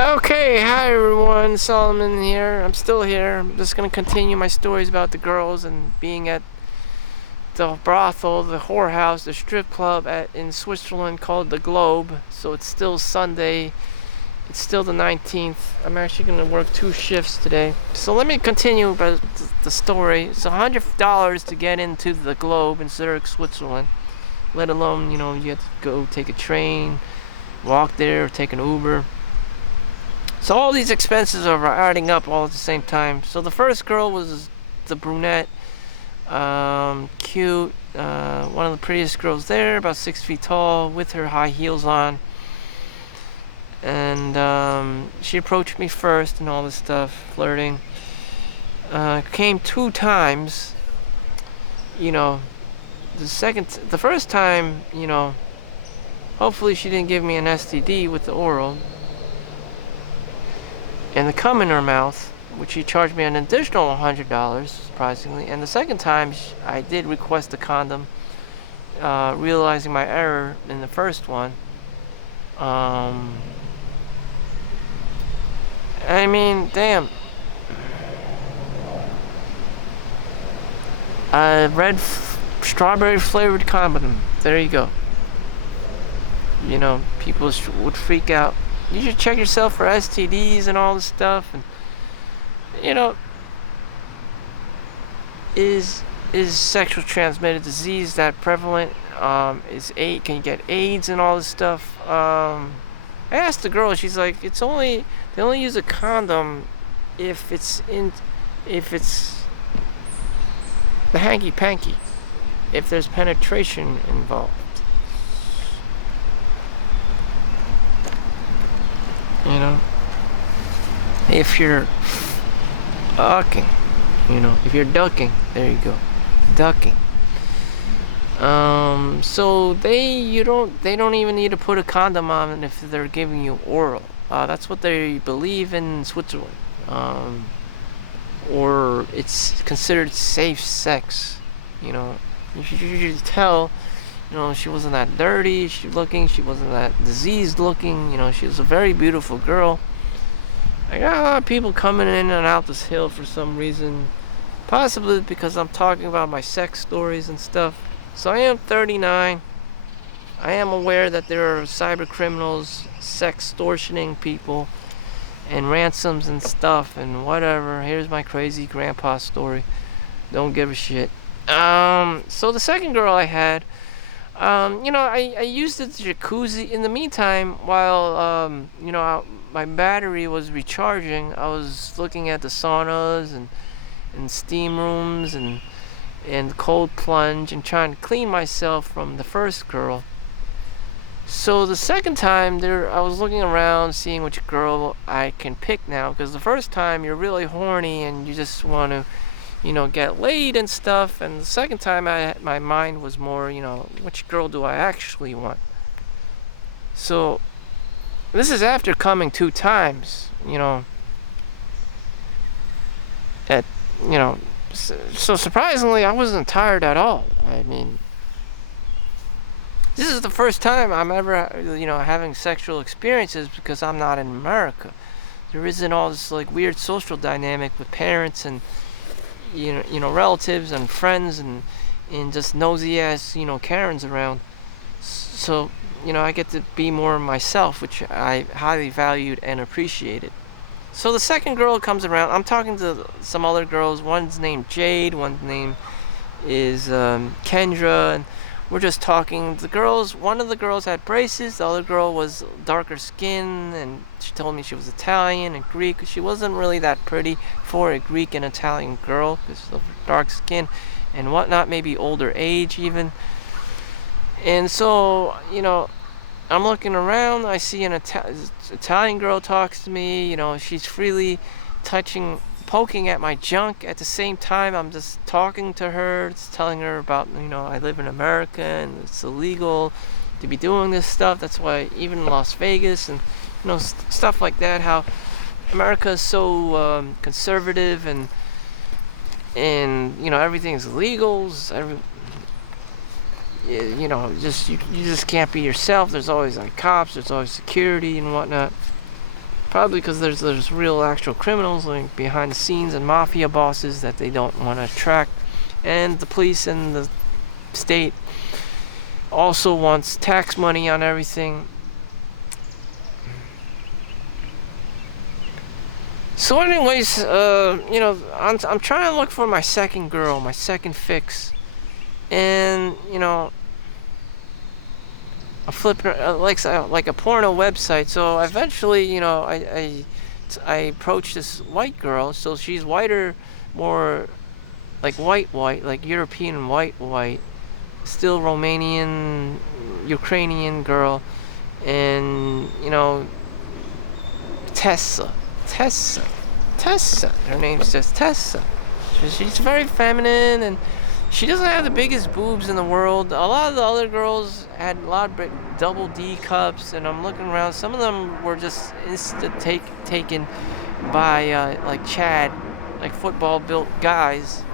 Okay, hi everyone, Solomon here. I'm still here. I'm just gonna continue my stories about the girls and being at the brothel, the whorehouse, the strip club in Switzerland called the Globe. So it's still Sunday. It's still the 19th. I'm actually gonna work 2 shifts today. So let me continue about the story. It's $100 to get into the Globe in Zurich, Switzerland. Let alone, you have to go take a train, walk there, or take an Uber. So all these expenses are adding up all at the same time. So the first girl was the brunette, cute, one of the prettiest girls there, about 6 feet tall, with her high heels on. And she approached me first and all this stuff, flirting. Came 2 times. The first time, hopefully she didn't give me an STD with the oral and the cum in her mouth, which she charged me an additional $100, surprisingly. And the second time, I did request a condom, realizing my error in the first one. I mean, damn. Red strawberry flavored condom. There you go. People would freak out. You should check yourself for STDs and all this stuff. And is sexual transmitted disease that prevalent? Can you get AIDS and all this stuff? I asked the girl. She's like, they only use a condom if it's the hanky panky, if there's penetration involved. If you're fucking, if you're ducking, there you go, ducking. So they don't even need to put a condom on if they're giving you oral. That's what they believe in Switzerland. Or it's considered safe sex. You should tell. She wasn't that dirty looking. She wasn't that diseased looking. She was a very beautiful girl. I got a lot of people coming in and out this hill for some reason. Possibly because I'm talking about my sex stories and stuff. So I am 39. I am aware that there are cyber criminals, sex extortioning people, and ransoms and stuff and whatever. Here's my crazy grandpa story. Don't give a shit. So the second girl I had, I used the jacuzzi. In the meantime, while my battery was recharging, I was looking at the saunas and steam rooms and cold plunge and trying to clean myself from the first girl. So the second time I was looking around, seeing which girl I can pick now, because the first time you're really horny and you just want to get laid and stuff, and the second time my mind was more, which girl do I actually want? So this is after coming 2 times, so surprisingly I wasn't tired at all. I mean, this is the first time I'm ever, having sexual experiences because I'm not in America. There isn't all this like weird social dynamic with parents and relatives and friends and just nosy ass Karens around. So I get to be more myself, which I highly valued and appreciated. So the second girl comes around. I'm talking to some other girls. One's named Jade. One's name is Kendra, and we're just talking. One of the girls had braces. The other girl was darker skin, and she told me she was Italian and Greek. She wasn't really that pretty for a Greek and Italian girl because of her dark skin and whatnot, maybe older age even. And so, I'm looking around. I see an Italian girl talks to me. She's freely poking at my junk. At the same time, I'm just talking to her, just telling her about, I live in America and it's illegal to be doing this stuff. That's why even in Las Vegas and, stuff like that, how America is so conservative and everything's illegal. You just can't be yourself. There's always like cops, there's always security and whatnot. Probably because there's real actual criminals like behind the scenes and mafia bosses that they don't want to attract, and the police and the state also wants tax money on everything. So anyways, I'm trying to look for my second girl, my second fix, and I'm flipping like a porno website. So eventually, I approached this white girl. So she's whiter, more like white, like European white, still Romanian, Ukrainian girl, and Tessa. Her name's just Tessa. She's very feminine, and she doesn't have the biggest boobs in the world. A lot of the other girls had a lot of double D cups, and I'm looking around. Some of them were just taken by like Chad, like football-built guys.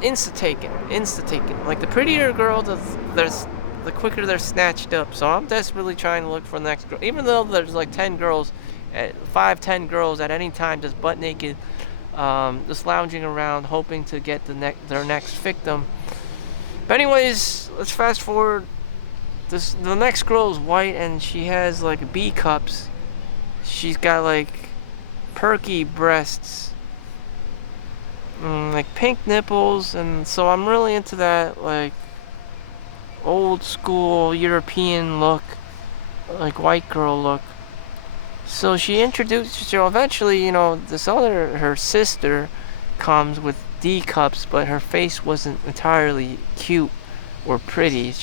Insta taken. Like the prettier girl, the quicker they're snatched up. So I'm desperately trying to look for the next girl. Even though there's like 10 girls, 10 girls at any time just butt naked, just lounging around, hoping to get their next victim. But anyways, let's fast forward. The next girl is white, and she has like B cups. She's got like perky breasts, like pink nipples, and so I'm really into that like old school European look, like white girl look. So she introduced, so eventually, her sister comes with D cups, but her face wasn't entirely cute or pretty.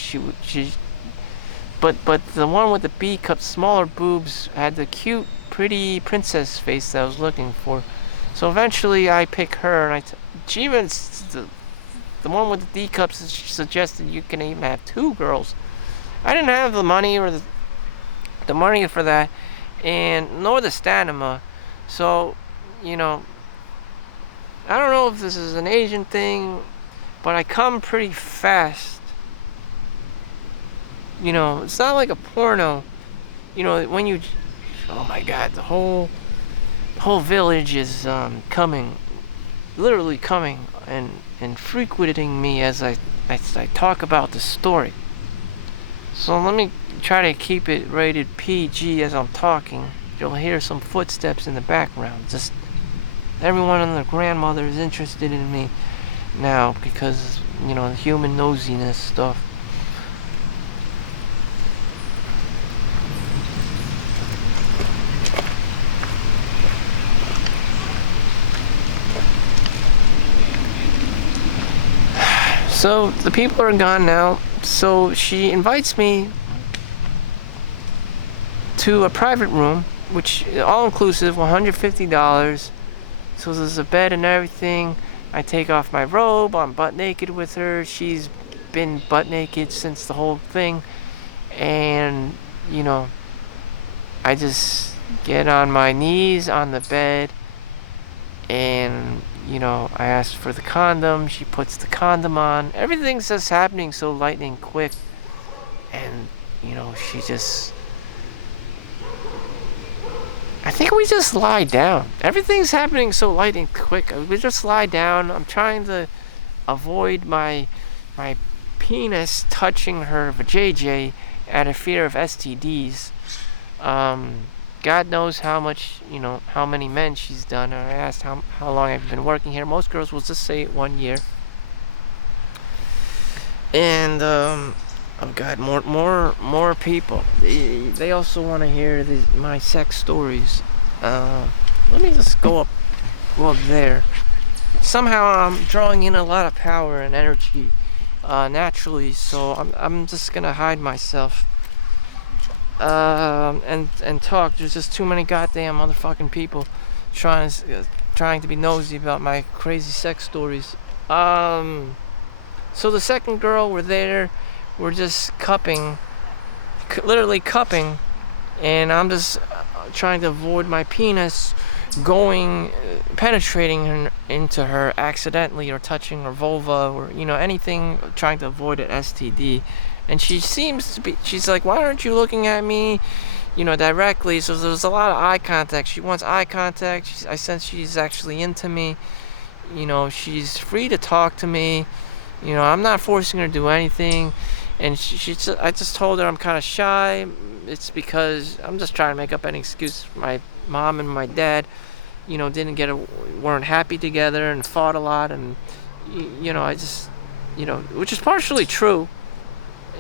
But the one with the B cups, smaller boobs, had the cute, pretty princess face that I was looking for. So eventually I pick her, and she even, the one with the D cups suggested you can even have two girls. I didn't have the money or the money for that, and nor the stamina. So, I don't know if this is an Asian thing, but I come pretty fast. It's not like a porno. When you, oh my God, the whole village is coming, literally coming and frequenting me as I talk about the story. So let me try to keep it rated PG as I'm talking. You'll hear some footsteps in the background. Just everyone and their grandmother is interested in me now because, human nosiness stuff. So the people are gone now. So she invites me to a private room, which all inclusive, $150. So there's a bed and everything. I take off my robe. I'm butt naked with her. She's been butt naked since the whole thing. And, I just get on my knees on the bed, and I asked for the condom. She puts the condom on. Everything's just happening so lightning quick. And, she just, I think we just lie down. Everything's happening so lightning quick. We just lie down. I'm trying to avoid my penis touching her vajayjay out of fear of STDs. God knows how much, how many men she's done. I asked how long I've been working here. Most girls will just say 1 year. And, oh God, more people. They also want to hear my sex stories. Let me just go up there. Somehow I'm drawing in a lot of power and energy, naturally. So I'm just gonna hide myself. And talk. There's just too many goddamn motherfucking people trying to be nosy about my crazy sex stories. So the second girl, we're there. We're just cupping, literally cupping, and I'm just trying to avoid my penis penetrating into her accidentally, or touching her vulva, or anything, trying to avoid an STD. And she seems to be, she's like, why aren't you looking at me? directly. So there's a lot of eye contact. She wants eye contact. I sense she's actually into me. She's free to talk to me. I'm not forcing her to do anything. And I just told her I'm kind of shy. It's because I'm just trying to make up any excuse. My mom and my dad, weren't happy together and fought a lot. And, I just, which is partially true.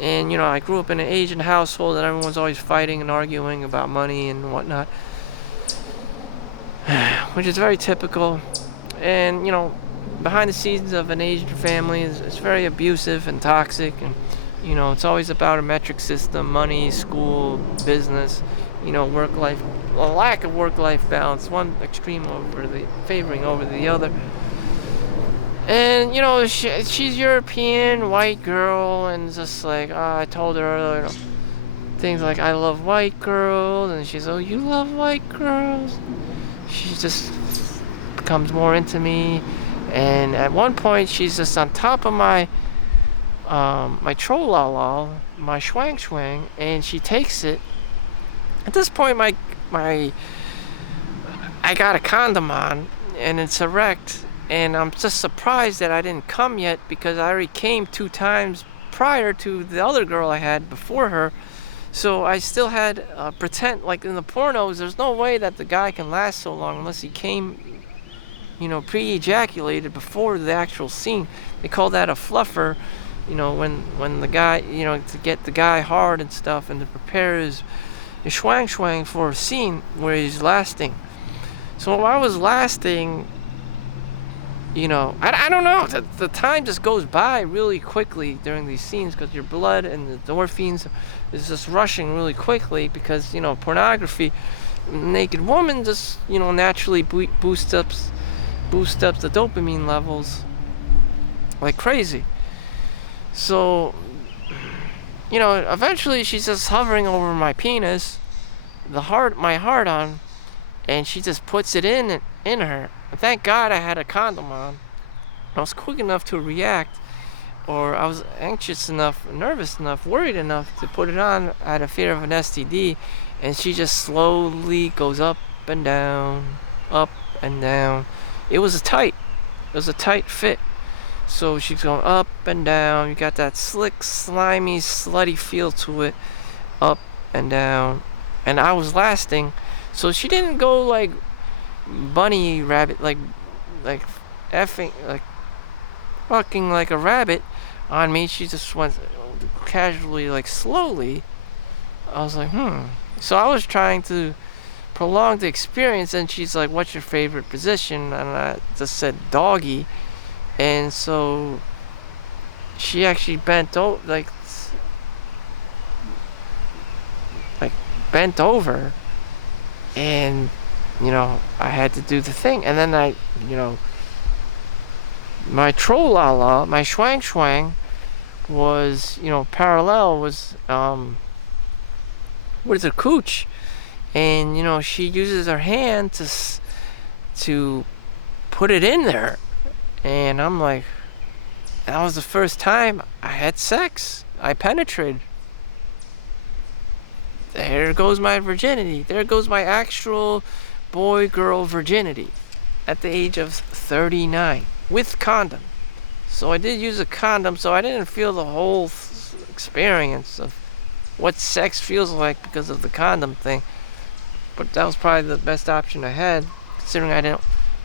And, I grew up in an Asian household and everyone's always fighting and arguing about money and whatnot, which is very typical. And, behind the scenes of an Asian family is very abusive and toxic. And, it's always about a metric system, money, school, business, work-life, a lack of work-life balance, one extreme favoring over the other. And, she's European, white girl, and just like, I told her earlier, things like, I love white girls, and she's, oh, you love white girls? She just becomes more into me, and at one point, she's just on top of my trollala, my schwang, and she takes it. At this point, I got a condom on, and it's erect. And I'm just surprised that I didn't come yet, because I already came 2 times prior to the other girl I had before her. So I still had pretend, like in the pornos, there's no way that the guy can last so long unless he came, pre-ejaculated before the actual scene. They call that a fluffer, when the guy, to get the guy hard and stuff, and to prepare his schwang for a scene where he's lasting. So while I was lasting, I don't know. The time just goes by really quickly during these scenes, because your blood and the endorphins is just rushing really quickly, because, pornography, naked woman just, naturally boosts up the dopamine levels like crazy. So, eventually she's just hovering over my penis, my heart on, and she just puts it in her. Thank God I had a condom on. I was quick enough to react, or I was anxious enough, nervous enough, worried enough to put it on out of fear of an STD, and she just slowly goes up and down, up and down. It was a tight fit. So she's going up and down. You got that slick, slimy, slutty feel to it, up and down. And I was lasting, so she didn't go like bunny rabbit, like effing, like fucking like a rabbit on me. She just went casually, like slowly. I was like, So I was trying to prolong the experience, and she's like, what's your favorite position? And I just said doggy. And so she actually bent over, bent over, and I had to do the thing. And then my trollala, my schwang was, parallel, was with her cooch. And she uses her hand to put it in there. And I'm like, that was the first time I had sex. I penetrated. There goes my virginity. There goes my actual boy-girl virginity at the age of 39 with condom. So I did use a condom, so I didn't feel the whole experience of what sex feels like because of the condom thing. But that was probably the best option I had, considering I didn't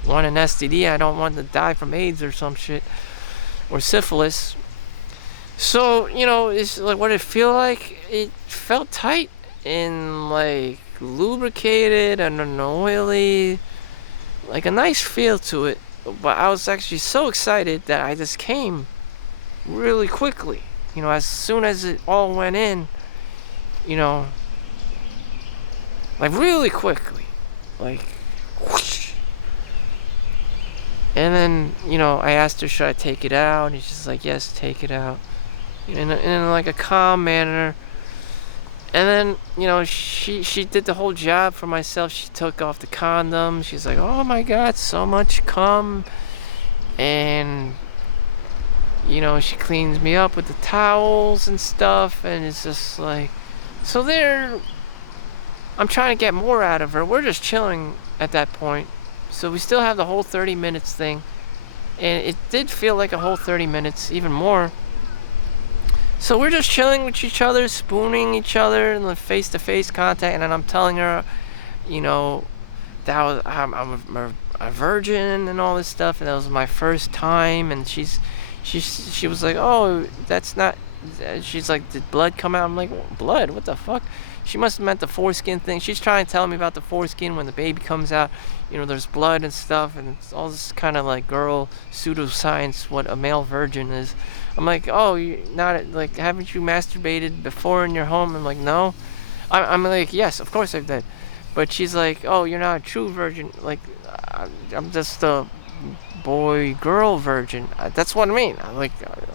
want an STD. I don't want to die from AIDS or some shit, or syphilis. So, it's like, what did it feel like? It felt tight and like lubricated and oily, like a nice feel to it. But I was actually so excited that I just came really quickly. As soon as it all went in, like really quickly, like whoosh. And then, I asked her, should I take it out? And she's like, yes, take it out. In like a calm manner. And then, she did the whole job for myself. She took off the condom. She's like, oh my God, so much cum. And, she cleans me up with the towels and stuff. And it's just like, so there, I'm trying to get more out of her. We're just chilling at that point. So we still have the whole 30 minutes thing. And it did feel like a whole 30 minutes, even more. So we're just chilling with each other, spooning each other in the face-to-face contact. And then I'm telling her, you know, that was I'm a virgin and all this stuff. And that was my first time. And she was like, oh, that's not... She's like, did blood come out? I'm like, blood? What the fuck? She must have meant the foreskin thing. She's trying to tell me about the foreskin when the baby comes out. You know, there's blood and stuff, and it's all this kind of like girl pseudoscience, what a male virgin is. I'm like, oh, you not like, haven't you masturbated before in your home? I'm like, no. I'm like, yes, of course I've done. But she's like, oh, you're not a true virgin. Like, I'm just a boy-girl virgin. That's what I mean. Like,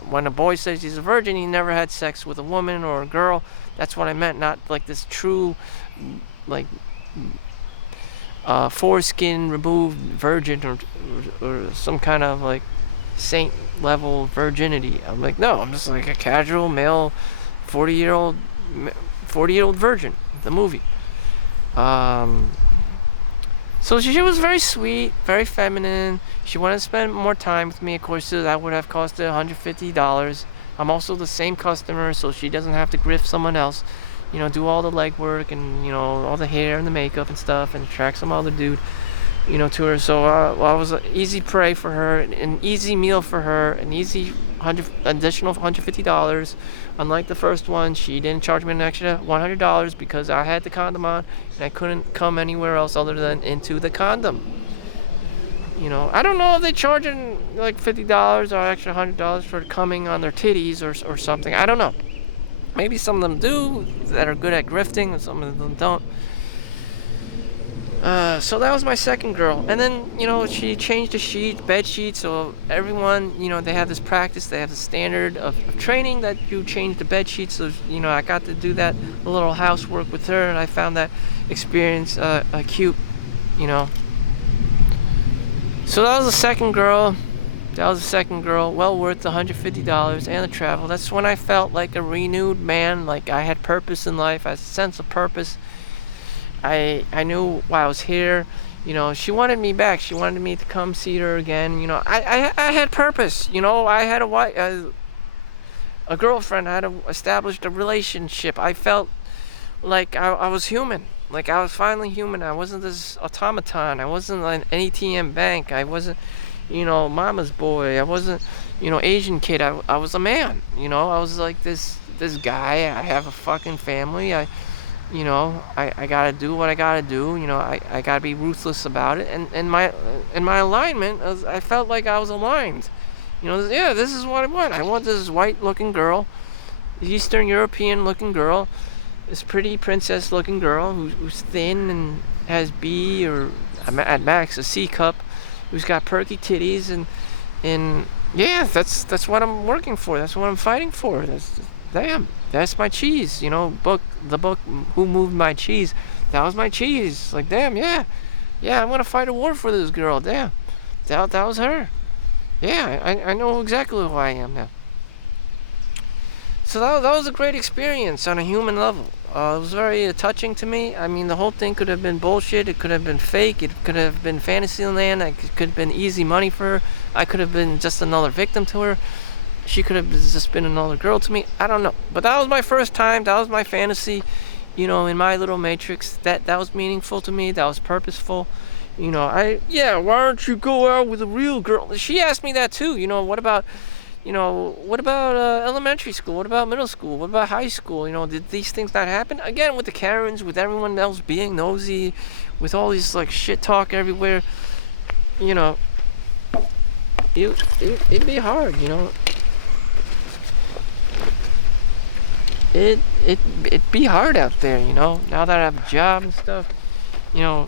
when a boy says he's a virgin, he never had sex with a woman or a girl. That's what I meant, not like this true, like, foreskin removed virgin or some kind of like saint level virginity. I'm like, no, I'm just like a casual male 40-year-old virgin. The movie. So she was very sweet, very feminine. She wanted to spend more time with me. Of course, that would have cost her $150. I'm also the same customer, so she doesn't have to grift someone else. You know, do all the legwork and, you know, all the hair and the makeup and stuff, and attract some other dude, you know, to her. So I was an easy prey for her, an easy meal for her, an easy additional $150. Unlike the first one, she didn't charge me an extra $100 because I had the condom on and I couldn't come anywhere else other than into the condom. You know, I don't know if they charging like $50 or extra $100 for coming on their titties or something. I don't know. Maybe some of them do that are good at grifting, and some of them don't. So that was my second girl. And then, you know, she changed the bed sheet, so everyone, you know, they have this practice, they have the standard of training that you change the bed sheet. So, you know, I got to do that little housework with her, and I found that experience cute, you know. So that was the second girl. Well worth the $150 and the travel. That's when I felt like a renewed man, like I had purpose in life, I had a sense of purpose. I knew why I was here. You know, she wanted me back. She wanted me to come see her again. You know, I had purpose. You know, I had a girlfriend. I had established a relationship. I felt like I was human. Like I was finally human. I wasn't this automaton. I wasn't an ATM bank. I wasn't, you know, mama's boy. I wasn't, you know, Asian kid. I was a man. You know, I was like this guy. I have a fucking family. You know, I gotta do what I gotta do. You know, I gotta be ruthless about it. And my alignment, I felt like I was aligned. You know, yeah, this is what I want. I want this white-looking girl, Eastern European-looking girl, this pretty princess-looking girl who's thin and has B or at max a C cup, who's got perky titties and yeah, that's what I'm working for. That's what I'm fighting for. That's my cheese. You know, the book Who Moved My Cheese. That was my cheese. Like, damn, yeah, I'm gonna fight a war for this girl. Damn, that was her. Yeah, I know exactly who I am now. So that was a great experience on a human level. It was very touching to me. I mean, the whole thing could have been bullshit. It could have been fake. It could have been fantasy land. It could have been easy money for her. I could have been just another victim to her. She could have just been another girl to me. I don't know. But that was my first time. That was my fantasy, you know, in my little matrix. That was meaningful to me. That was purposeful. You know, why don't you go out with a real girl? She asked me that too. You know, what about elementary school? What about middle school? What about high school? You know, did these things not happen? Again, with the Karens, with everyone else being nosy, with all these like shit talk everywhere, you know, it'd be hard, you know. It'd be hard out there, you know. Now that I have a job and stuff, you know,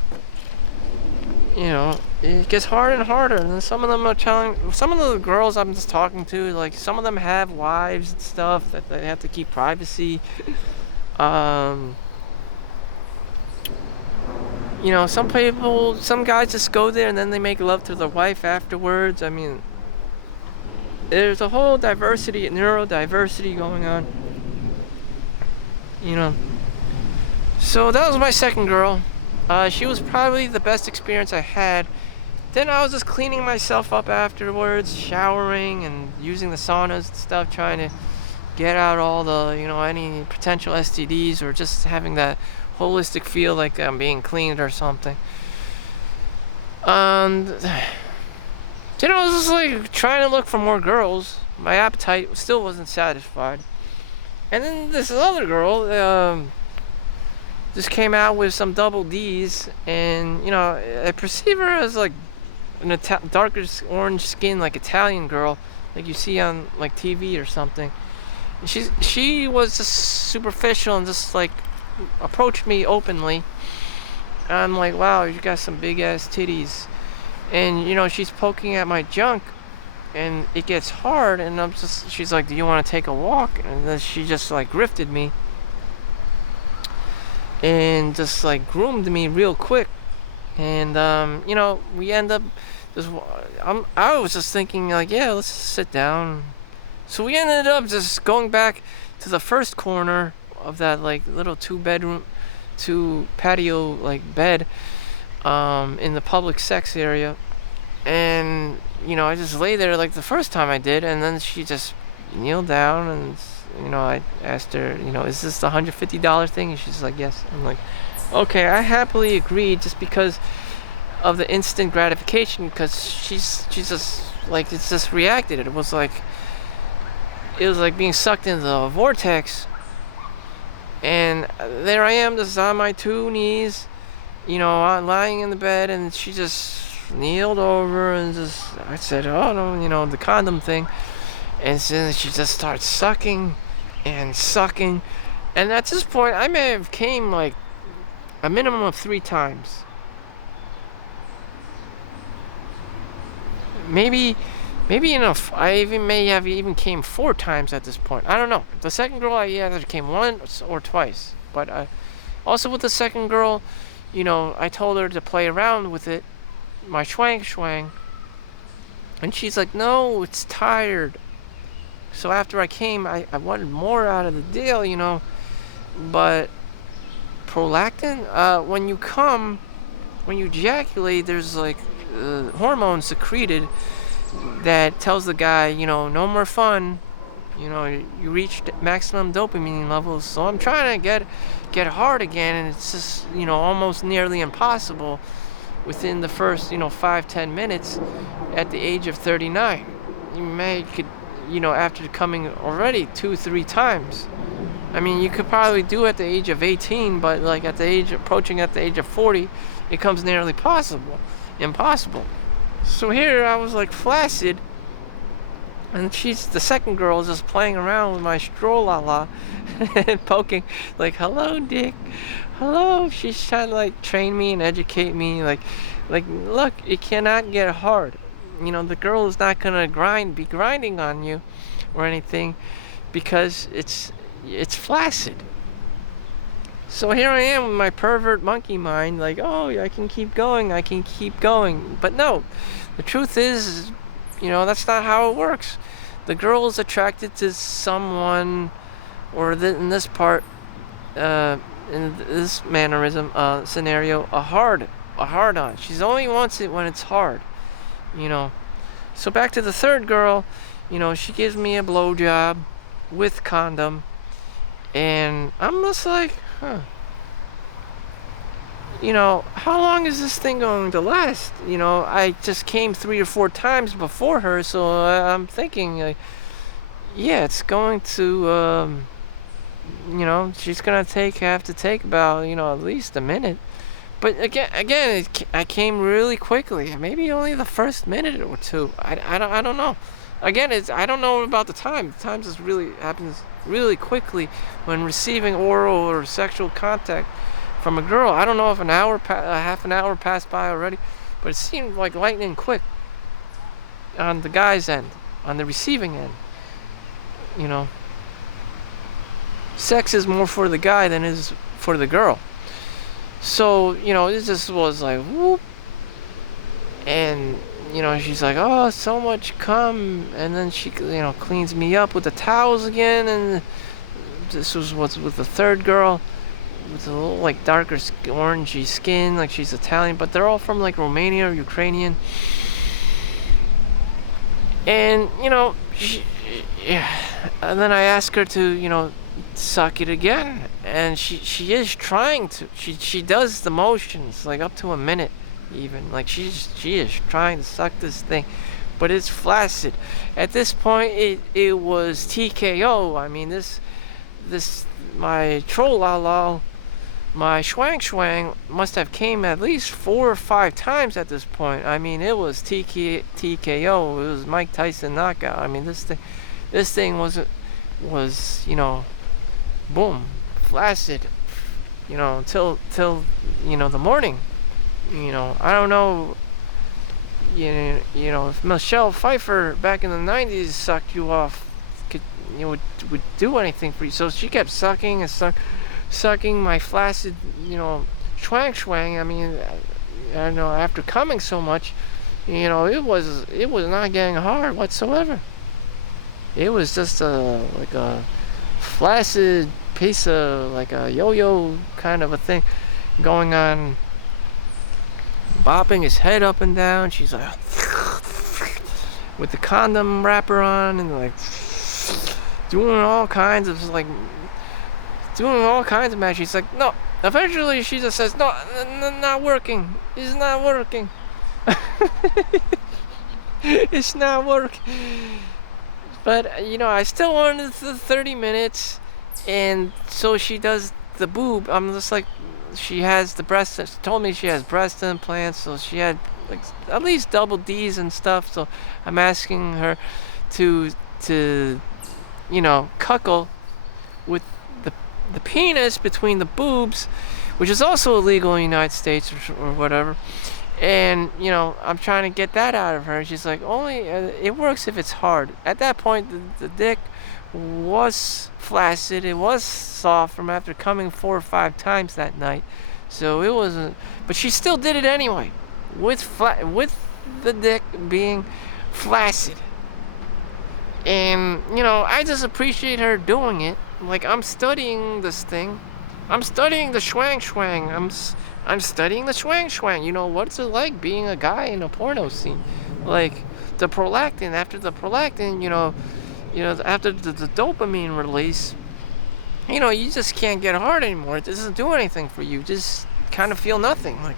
it gets harder and harder. And then some of the girls I'm just talking to, like some of them have wives and stuff that they have to keep privacy. You know, some guys just go there and then they make love to their wife afterwards. I mean, there's a whole neurodiversity going on. You know, So that was my second girl. She was probably the best experience I had. Then I was just cleaning myself up afterwards, showering and using the saunas and stuff, trying to get out all the, any potential STDs, or just having that holistic feel like I'm being cleaned or something. And I was just like trying to look for more girls. My appetite still wasn't satisfied. And then this other girl just came out with some double D's, and I perceive her as like an darker orange skin, like Italian girl, like you see on like TV or something. And she was just superficial and just like approached me openly. And I'm like, wow, you got some big ass titties. And she's poking at my junk, and it gets hard, and she's like, do you want to take a walk? And then she just like grifted me and just like groomed me real quick. And we end up just I was just thinking like, yeah, let's sit down. So we ended up just going back to the first corner of that like little two patio like bed in the public sex area. And I just lay there like the first time I did, and then she just kneeled down, and I asked her, is this the $150 thing? And she's like, yes. I'm like, okay. I happily agreed, just because of the instant gratification, because she's just like, it's just reacted. It was like being sucked into the vortex. And there I am, just on my two knees, lying in the bed, and she just kneeled over, and I said, oh no, the condom thing. And then she just starts sucking and sucking. And at this point, I may have came like a minimum of 3 times. Maybe enough. I may have even came 4 times at this point. I don't know. The second girl, I either came once or twice. But also with the second girl, I told her to play around with it, my schwang, and she's like, no, it's tired. So after I came, I wanted more out of the deal, but prolactin, when you ejaculate, there's like hormone secreted that tells the guy, no more fun, you reached maximum dopamine levels. So I'm trying to get hard again, and it's just almost nearly impossible within the first 5-10 minutes at the age of 39. After coming already 2-3 times. I mean, you could probably do at the age of 18, but like approaching at the age of 40, it comes nearly impossible. So here I was like flaccid, and the second girl is just playing around with my strollala and poking, like, hello, dick, hello. She's trying to like train me and educate me, like, look, it cannot get hard. The girl is not gonna be grinding on you or anything, because it's flaccid. So here I am with my pervert monkey mind, like, oh, I can keep going. But no, the truth is, that's not how it works. The girl is attracted to someone, or in this part, in this mannerism scenario, a hard on. She only wants it when it's hard. So back to the third girl, she gives me a blowjob with condom, and I'm just like, how long is this thing going to last? I just came 3 or 4 times before her, so I'm thinking, yeah, it's going to, she's gonna have to take about, at least a minute. But again, I came really quickly. Maybe only the first minute or 2. I don't know. Again, I don't know about the time. The time just really happens really quickly when receiving oral or sexual contact from a girl. I don't know if half an hour passed by already, but it seemed like lightning quick on the guy's end, on the receiving end. Sex is more for the guy than it is for the girl. So, it just was like, whoop. And, she's like, oh, so much cum. And then she, cleans me up with the towels again. And this was what's with the third girl. with a little like darker orangey skin, like she's Italian, but they're all from like Romania or Ukrainian. And yeah. And then I ask her to suck it again, and she is trying to. She does the motions like up to a minute, even like she is trying to suck this thing, but it's flaccid. At this point, it was TKO. I mean, this my trollala, my schwang must have came at least 4 or 5 times at this point. I mean, it was TKO. It was Mike Tyson knockout. I mean, this thing was boom, flaccid, till the morning. I don't know, if Michelle Pfeiffer back in the 90s sucked you off, would do anything for you. So she kept sucking and sucking my flaccid, schwang. I mean, I don't know, after coming so much, it was not getting hard whatsoever. It was just like a flaccid piece of like a yo-yo kind of a thing going on, bopping his head up and down. She's like with the condom wrapper on and like doing all kinds of magic. She's like, no. Eventually she just says, no, not working. It's not working. It's not working. But I still wanted the 30 minutes, and so she does the boob. I'm just like, she has the breast. She told me she has breast implants, so she had like at least double D's and stuff. So I'm asking her to cuckle with the penis between the boobs, which is also illegal in the United States or whatever. And I'm trying to get that out of her. She's like, only it works if it's hard. At that point, the dick was flaccid. It was soft from after coming 4 or 5 times that night. So it wasn't. But she still did it anyway, with the dick being flaccid. And I just appreciate her doing it. Like, I'm studying this thing. I'm studying the schwang. I'm studying the schwang. What's it like being a guy in a porno scene? Like, the prolactin, after the prolactin, after the dopamine release, you just can't get hard anymore. It doesn't do anything for you. Just kind of feel nothing. Like,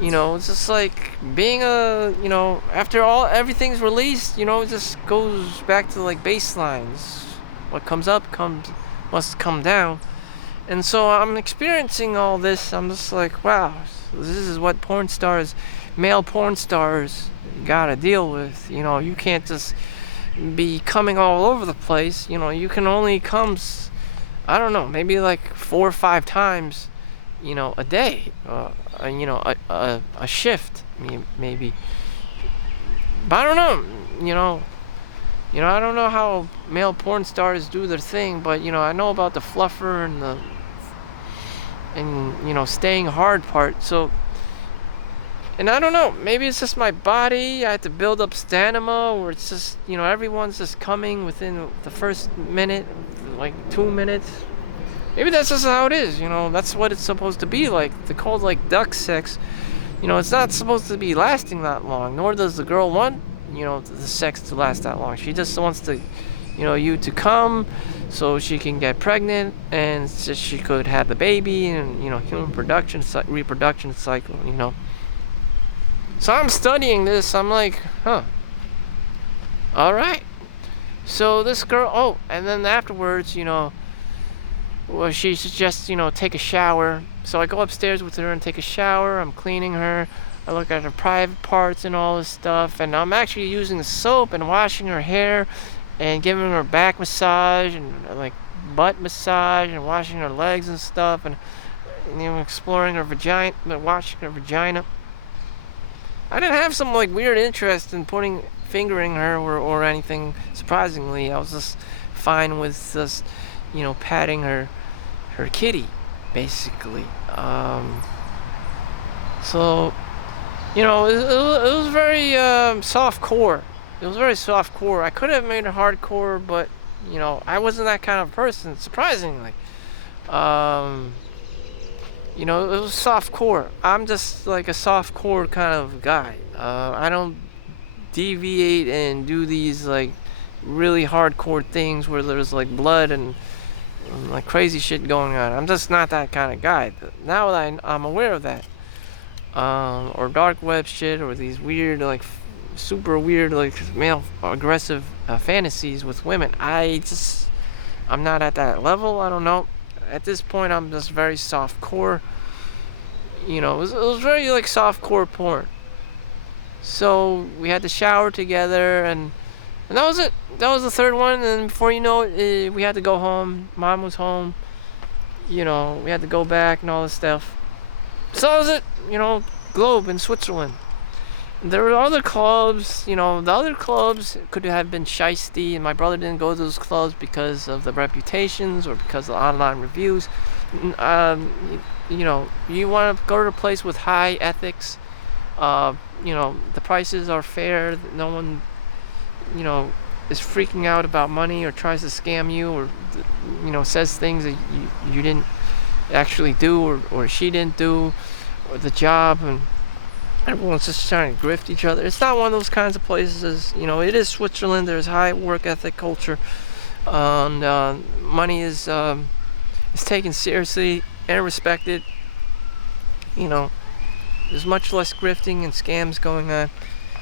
it's just like being after everything's released, it just goes back to like baselines. What comes up must come down. And so I'm experiencing all this. I'm just like, wow, this is what male porn stars gotta deal with. You can't just be coming all over the place. You can only come, I don't know, maybe like 4 or 5 times, a day, a shift, maybe. But I don't know, I don't know how male porn stars do their thing, but I know about the fluffer and staying hard part. So, and I don't know, maybe it's just my body. I had to build up stamina, or it's just everyone's just coming within the first minute, like 2 minutes. Maybe that's just how it is. That's what it's supposed to be like. They're called like duck sex. It's not supposed to be lasting that long, nor does the girl want the sex to last that long. She just wants to you to come so she can get pregnant, and so she could have the baby, and human reproduction cycle. So I'm studying this. I'm like, all right. So this girl, and then afterwards, well, she suggests take a shower. So I go upstairs with her and take a shower. I'm cleaning her. I look at her private parts and all this stuff, and I'm actually using the soap and washing her hair and giving her back massage and like butt massage and washing her legs and stuff, and exploring her vagina, washing her vagina. I didn't have some like weird interest in fingering her or anything. Surprisingly, I was just fine with just patting her kitty, basically. So it was very soft core. It was very soft core. I could have made it hardcore, but I wasn't that kind of person, surprisingly. It was soft core. I'm just like a soft core kind of guy. I don't deviate and do these like really hardcore things where there's like blood and like crazy shit going on. I'm just not that kind of guy. Now that I'm aware of that, or dark web shit, or these weird like super weird like male aggressive fantasies with women, I'm not at that level. I don't know. At this point, I'm just very soft core. It was very like soft core porn. So we had to shower together, and that was it. That was the third one, and before you know it, we had to go home. Mom was home. We had to go back and all this stuff. So that was it. Globe in Switzerland. There were other clubs. The other clubs could have been shiesty, and my brother didn't go to those clubs because of the reputations or because of the online reviews. You want to go to a place with high ethics. The prices are fair. No one, is freaking out about money or tries to scam you or, says things that you didn't actually do or she didn't do, or the job, and everyone's just trying to grift each other. It's not one of those kinds of places. It is Switzerland. There's high work ethic culture, and money is taken seriously and respected. There's much less grifting and scams going on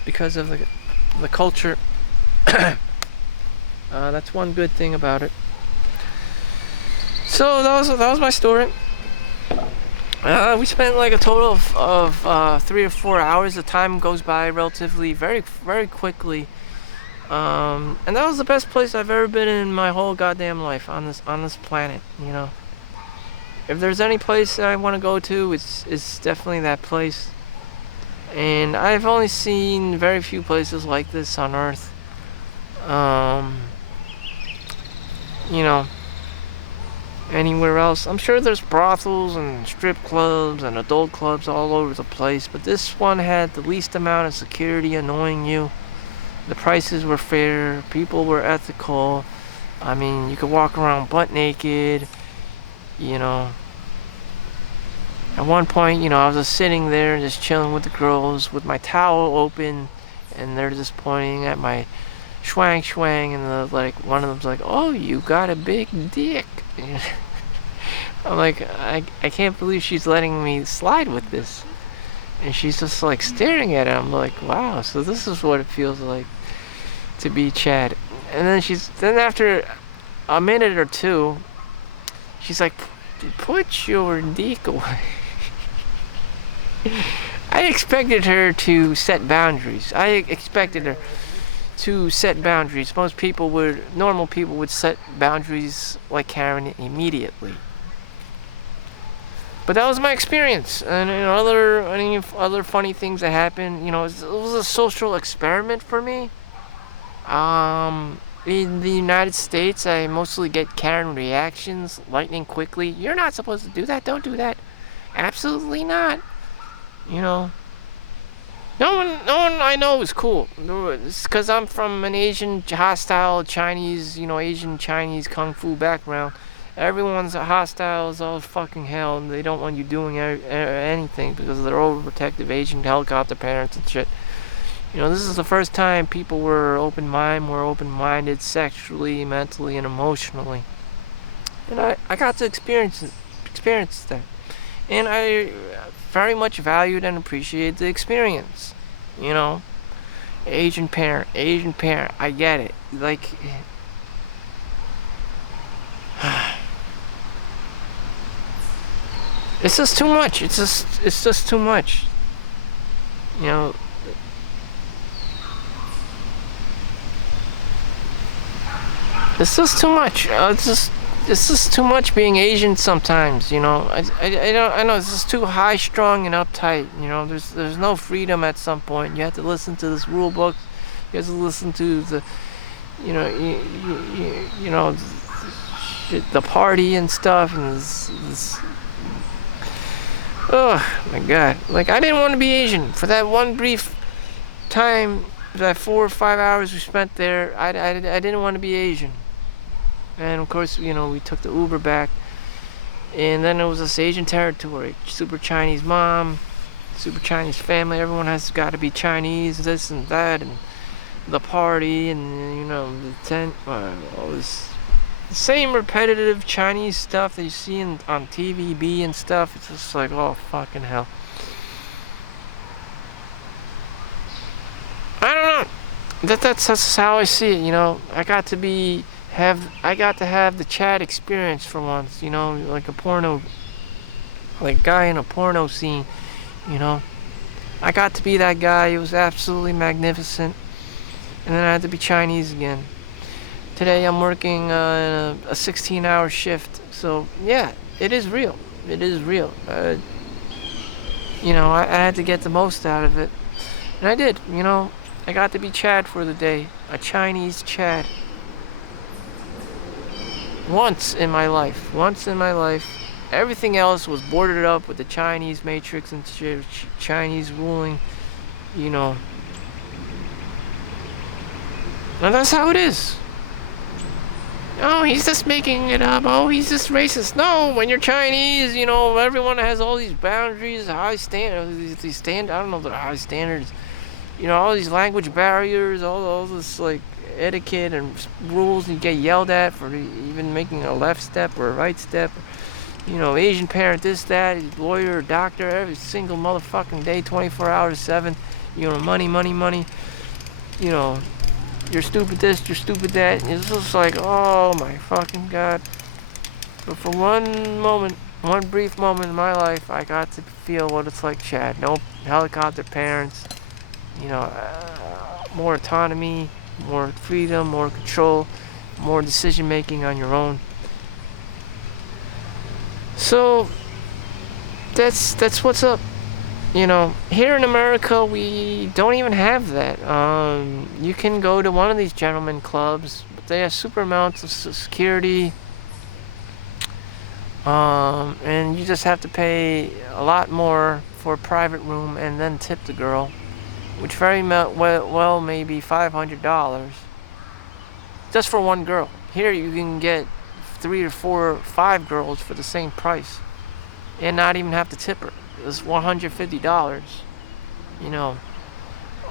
because of the culture. That's one good thing about it. So that was my story. We spent like a total of 3 or 4 hours. The time goes by relatively very, very quickly. And that was the best place I've ever been in my whole goddamn life on this planet. If there's any place that I want to go to, it's definitely that place. And I've only seen very few places like this on Earth. Anywhere else, I'm sure there's brothels and strip clubs and adult clubs all over the place, but this one had the least amount of security annoying you. The prices were fair, people were ethical. I mean, you could walk around butt naked. At one point, I was just sitting there just chilling with the girls with my towel open, and they're just pointing at my schwang, and one of them's like, "Oh, you got a big dick." I'm like, I can't believe she's letting me slide with this. And she's just like staring at it. I'm like, wow, so this is what it feels like to be Chad. And then after a minute or two, she's like, "Put your dick away." I expected her to set boundaries. Normal people would set boundaries like Karen immediately. But that was my experience. And other funny things that happened, it was a social experiment for me. In the United States, I mostly get Karen reactions lightning quickly. "You're not supposed to do that. Don't do that." Absolutely not. No one I know is cool. It's because I'm from an Asian hostile Chinese, Asian Chinese kung fu background. Everyone's hostile as all fucking hell, and they don't want you doing anything because they're overprotective Asian helicopter parents and shit. This is the first time people were open-minded sexually, mentally, and emotionally. And I got to experience that. And I very much valued and appreciated the experience. Asian parent, I get it. Like, it's just too much. It's just too much. It's just too much. It's just too much being Asian sometimes. I know it's just too high strung and uptight. There's no freedom at some point. You have to listen to this rule book. You have to listen to the, the party and stuff, and this. Oh my God! Like, I didn't want to be Asian for that one brief time. That 4 or 5 hours we spent there, I didn't want to be Asian. And of course, we took the Uber back, And then it was this Asian territory, super Chinese mom, super Chinese family. Everyone has got to be Chinese, this and that, and the party, and the tent, all this same repetitive Chinese stuff that you see on TVB and stuff. It's just like, oh fucking hell. I don't know. That's how I see it. I got to have the Chad experience for once. Like a guy in a porno scene. I got to be that guy. It was absolutely magnificent. And then I had to be Chinese again. Today I'm working a 16-hour shift. So yeah, it is real. It is real. I had to get the most out of it. And I did. I got to be Chad for the day. A Chinese Chad. Once in my life. Everything else was boarded up with the Chinese matrix and Chinese ruling. And that's how it is. Oh, he's just making it up. Oh, he's just racist. No, when you're Chinese, everyone has all these boundaries, high standards. I don't know, the high standards. All these language barriers, all this like etiquette and rules. You get yelled at for even making a left step or a right step. Asian parent, this, that, lawyer, doctor, every single motherfucking day, 24 hours, 7. Money. You're stupid this, you're stupid that. And it's just like, oh my fucking God. But for one brief moment in my life, I got to feel what it's like, Chad. No helicopter parents. More autonomy, more freedom, more control, more decision making on your own. So that's what's up. Here in America we don't even have that. You can go to one of these gentlemen clubs, but they have super amounts of security, and you just have to pay a lot more for a private room and then tip the girl, which very well may be $500 just for one girl. Here you can get 3 or 4 or 5 girls for the same price and not even have to tip her. It's $150.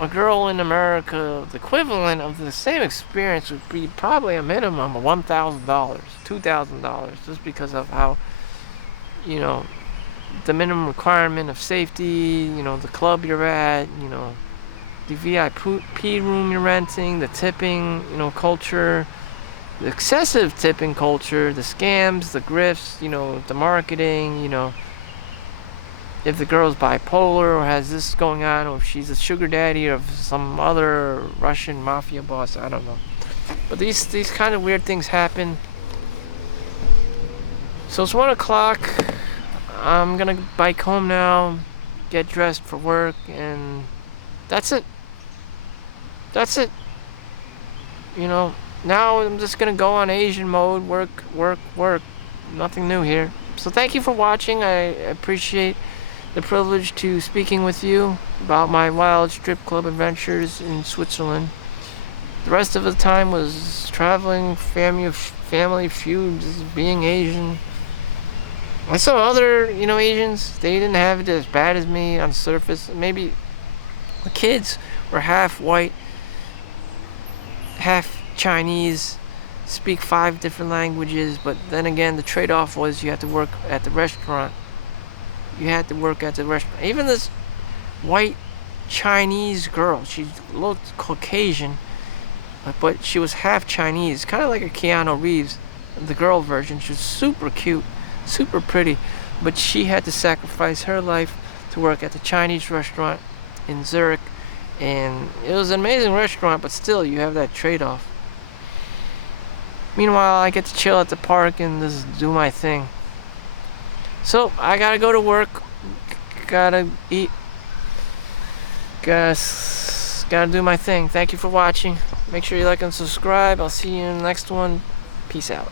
A girl in America, the equivalent of the same experience would be probably a minimum of $1,000, $2,000, just because of how, the minimum requirement of safety, the club you're at, the VIP room you're renting, the tipping, culture, the excessive tipping culture, the scams, the grifts, the marketing, if the girl's bipolar or has this going on, or if she's a sugar daddy of some other Russian mafia boss, I don't know. But these kind of weird things happen. So it's 1 o'clock. I'm gonna bike home now, get dressed for work, and that's it. Now I'm just gonna go on Asian mode, work. Nothing new here. So thank you for watching. I appreciate the privilege to speaking with you about my wild strip club adventures in Switzerland. The rest of the time was traveling, family feuds, being Asian. I saw other, Asians. They didn't have it as bad as me on the surface. Maybe the kids were half white, half Chinese, speak 5 different languages, but then again, the trade-off was you had to work at the restaurant. Even this white Chinese girl, she looked Caucasian, but she was half Chinese, kind of like a Keanu Reeves, the girl version. She was super cute, super pretty, but she had to sacrifice her life to work at the Chinese restaurant in Zurich, and it was an amazing restaurant, but still, you have that trade-off. Meanwhile, I get to chill at the park and just do my thing. So, I gotta go to work, gotta eat, gotta do my thing. Thank you for watching. Make sure you like and subscribe. I'll see you in the next one. Peace out.